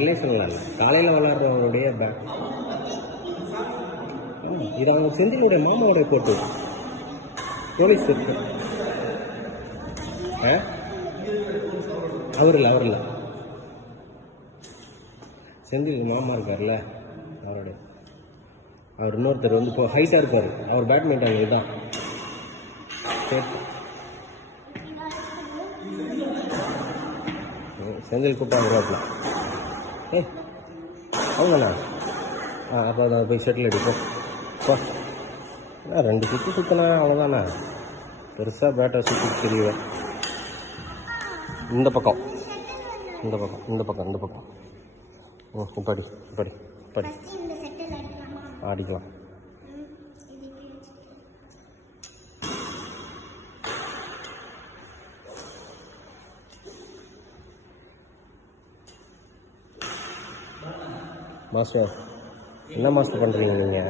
ரிலேஷன்லாம் இல்லை, காலையில் விளாட்றவங்களுடைய பேட். இது அவங்க செந்திலுடைய மாமாவுடைய போட்டு போலீஸ் இருக்கு. அவர் இல்லை செந்தில் மாமா இருக்கார்ல அவருடைய. அவர் இன்னொருத்தர் வந்து இப்போ ஹைட்டாக இருக்கார், அவர் பேட்மிண்டன் இதுதான். செந்தில் கூப்பிட்டாங்க. அவங்கண்ணா அப்போ அதை போய் செட்டில் அடிப்போம். ரெண்டு சுற்றினா அவ்வளோதாண்ணா, பெருசாக பேட்டை சுற்றி தெரியவேன். இந்த பக்கம் படி அடிக்கலாம். மாஸ்டர் என்ன மாஸ்டர் பண்ணுறீங்க நீங்கள்?